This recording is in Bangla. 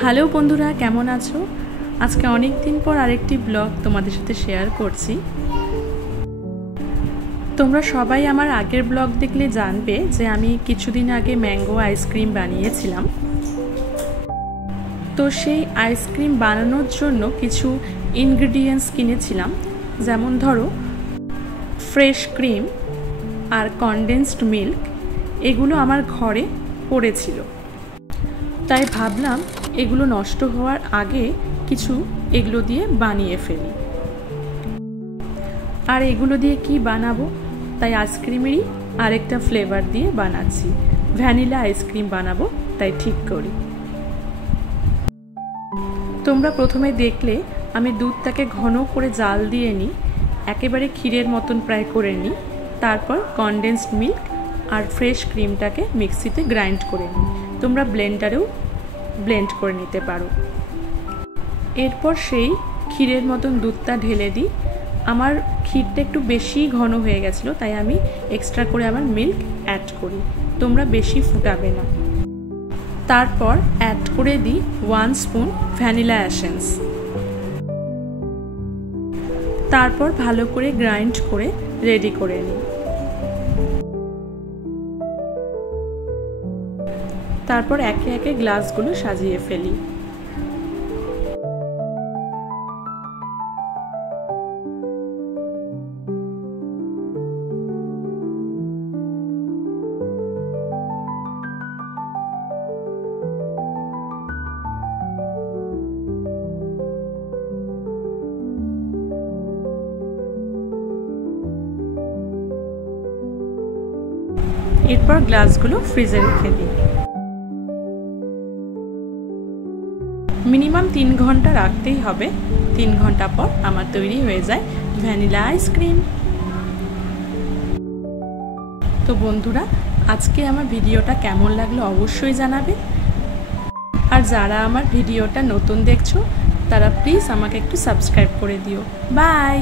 হ্যালো বন্ধুরা, কেমন আছো? আজকে অনেক দিন পর আরেকটি ব্লগ তোমাদের সাথে শেয়ার করছি। তোমরা সবাই আমার আগের ব্লগ দেখলে জানবে যে আমি কিছুদিন আগে ম্যাঙ্গো আইসক্রিম বানিয়েছিলাম। তো সেই আইসক্রিম বানানোর জন্য কিছু ইনগ্রেডিয়েন্টস কিনেছিলাম, যেমন ধরো ফ্রেশ ক্রিম আর কনডেন্সড মিল্ক। এগুলো আমার ঘরে পড়েছিল, তাই ভাবলাম এগুলো নষ্ট হওয়ার আগে কিছু এগুলো দিয়ে বানিয়ে ফেলি। আর এগুলো দিয়ে কি বানাবো, তাই আইসক্রিমেরই আরেকটা ফ্লেভার দিয়ে বানাচ্ছি, ভ্যানিলা আইসক্রিম বানাবো, তাই ঠিক করি। তোমরা প্রথমে দেখলে আমি দুধটাকে ঘন করে জাল দিয়ে নিই, একেবারে ক্ষীরের মতন প্রায় করে নিই। তারপর কনডেন্সড মিল্ক আর ফ্রেশ ক্রিমটাকে মিক্সিতে গ্রাইন্ড করে নিই। তোমরা ব্লেন্ডারেও ব্লেন্ড করে নিতে পারো। এরপর সেই ক্ষীরের মতন দুধটা ঢেলে দিই। আমার ক্ষীরটা একটু বেশি ঘন হয়ে গেছিলো, তাই আমি এক্সট্রা করে আবার মিল্ক অ্যাড করি। তোমরা বেশি ফুটাবে না। তারপর অ্যাড করে দিই 1 স্পুন ভ্যানিলা এসেন্স। তারপর ভালো করে গ্রাইন্ড করে রেডি করে নিই। তারপর একে একে গ্লাসগুলো সাজিয়ে ফেলি। এরপর গ্লাসগুলো ফ্রিজে রেখে দিই। মিনিমাম 3 ঘন্টা রাখতেই হবে। 3 ঘন্টা পর আমার তৈরি হয়ে যায় ভ্যানিলা আইসক্রিম। তো বন্ধুরা, আজকে আমার ভিডিওটা কেমন লাগলো অবশ্যই জানাবে। আর যারা আমার ভিডিওটা নতুন দেখছো তারা প্লিজ আমাকে একটু সাবস্ক্রাইব করে দিও। বাই।